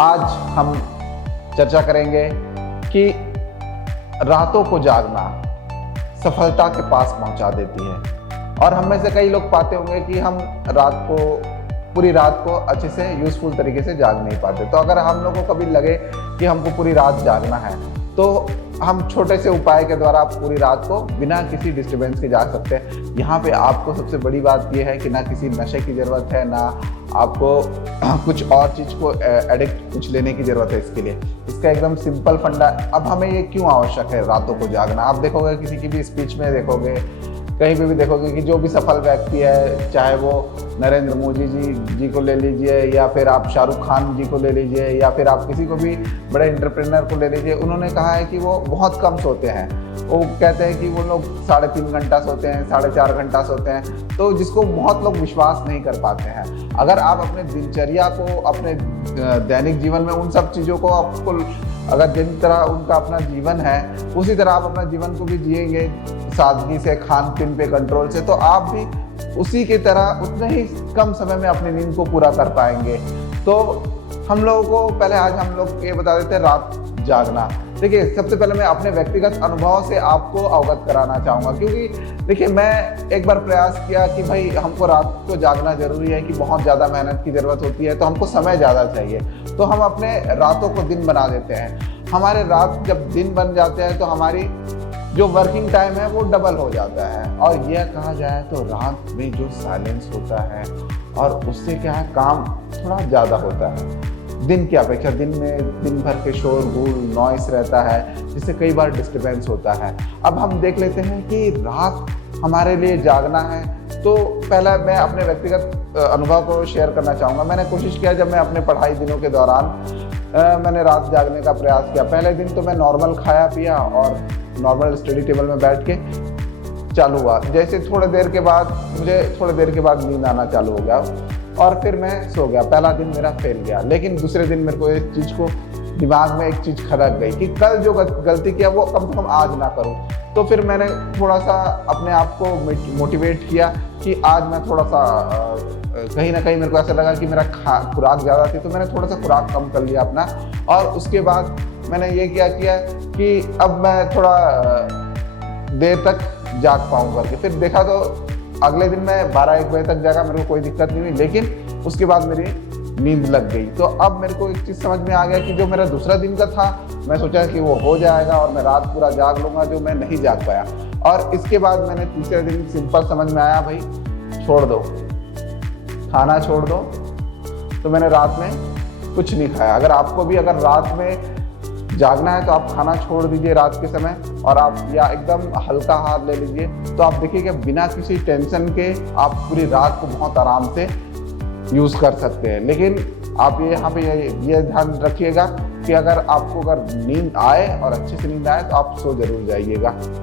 आज हम चर्चा करेंगे कि रातों को जागना सफलता के पास पहुंचा देती है। और हम में से कई लोग पाते होंगे कि हम पूरी रात को अच्छे से यूज़फुल तरीके से जाग नहीं पाते। तो अगर हम लोगों को कभी लगे कि हमको पूरी रात जागना है तो हम छोटे से उपाय के द्वारा पूरी रात को बिना किसी डिस्टर्बेंस के जाग सकते हैं। यहाँ पे आपको सबसे बड़ी बात यह है कि ना किसी नशे की ज़रूरत है, ना आपको कुछ और चीज़ को एडिक्ट कुछ लेने की ज़रूरत है इसके लिए। इसका एकदम सिंपल फंडा। अब हमें ये क्यों आवश्यक है रातों को जागना? आप देखोगे किसी की भी स्पीच में देखोगे, कहीं पे भी देखोगे कि जो भी सफल व्यक्ति है, चाहे वो नरेंद्र मोदी जी को ले लीजिए, या फिर आप शाहरुख खान जी को ले लीजिए, या फिर आप किसी को भी बड़े एंटरप्रेन्योर को ले लीजिए, उन्होंने कहा है कि वो बहुत कम सोते हैं। वो कहते हैं कि वो लोग 3.5 घंटा सोते हैं, 4.5 घंटा सोते हैं, तो जिसको बहुत लोग विश्वास नहीं कर पाते हैं। अगर आप अपने दिनचर्या को, अपने दैनिक जीवन में उन सब चीज़ों को आपको अगर जिन तरह उनका अपना जीवन है उसी तरह आप अपना जीवन को भी जिएंगे, सादगी से, खान पीन पे कंट्रोल से, तो आप भी उसी की तरह उतने ही कम समय में अपनी नींद को पूरा कर पाएंगे। तो हम लोगों को पहले आज हम लोग ये बता देते हैं रात जागना। देखिए, सबसे पहले मैं अपने व्यक्तिगत अनुभव से आपको अवगत कराना चाहूँगा, क्योंकि देखिए मैं एक बार प्रयास किया कि भाई हमको रात को जागना ज़रूरी है, कि बहुत ज़्यादा मेहनत की ज़रूरत होती है, तो हमको समय ज़्यादा चाहिए, तो हम अपने रातों को दिन बना देते हैं। हमारे रात जब दिन बन जाते हैं तो हमारी जो वर्किंग टाइम है वो डबल हो जाता है। और यह कहा जाए तो रात में जो साइलेंस होता है और उससे क्या है, काम थोड़ा ज़्यादा होता है दिन की अपेक्षा। दिन में दिन भर के शोर गुल नॉइस रहता है, जिससे कई बार डिस्टर्बेंस होता है। अब हम देख लेते हैं कि रात हमारे लिए जागना है, तो पहला मैं अपने व्यक्तिगत अनुभव को शेयर करना चाहूँगा। मैंने कोशिश किया, जब मैं अपने पढ़ाई दिनों के दौरान मैंने रात जागने का प्रयास किया। पहले दिन तो मैं नॉर्मल खाया पिया और नॉर्मल स्टडी टेबल में बैठ के चालू हुआ। जैसे मुझे थोड़ी देर के बाद नींद आना चालू हो गया और फिर मैं सो गया। पहला दिन मेरा फेल गया, लेकिन दूसरे दिन मेरे को इस चीज़ को दिमाग में एक चीज़ खटक गई कि कल जो गलती किया वो कम से कम आज ना करूं। तो फिर मैंने थोड़ा सा अपने आप को मोटिवेट किया कि आज मैं थोड़ा सा कहीं ना कहीं मेरे को ऐसा लगा कि मेरा खुराक ज़्यादा थी, तो मैंने थोड़ा सा खुराक कम कर लिया अपना। और उसके बाद मैंने ये किया कि अब मैं थोड़ा देर तक जाग पाऊँ करके। फिर देखा तो अगले दिन मैं 12-1 बजे तक जागा, मेरे को कोई दिक्कत नहीं हुई, लेकिन उसके बाद मेरी नींद लग गई। तो अब मेरे को एक चीज़ समझ में आ गया कि जो मेरा दूसरा दिन का था, मैं सोचा कि वो हो जाएगा और मैं रात पूरा जाग लूँगा, जो मैं नहीं जाग पाया। और इसके बाद मैंने तीसरे दिन सिंपल समझ में आया, भाई छोड़ दो, खाना छोड़ दो। तो मैंने रात में कुछ नहीं खाया। अगर आपको भी अगर रात में जागना है तो आप खाना छोड़ दीजिए रात के समय, और आप या एकदम हल्का आहार ले लीजिए, तो आप देखिएगा बिना किसी टेंशन के आप पूरी रात को बहुत आराम से यूज़ कर सकते हैं। लेकिन आप यहाँ पे ये ध्यान रखिएगा कि अगर नींद आए और अच्छे से नींद आए तो आप सो जरूर जाइएगा।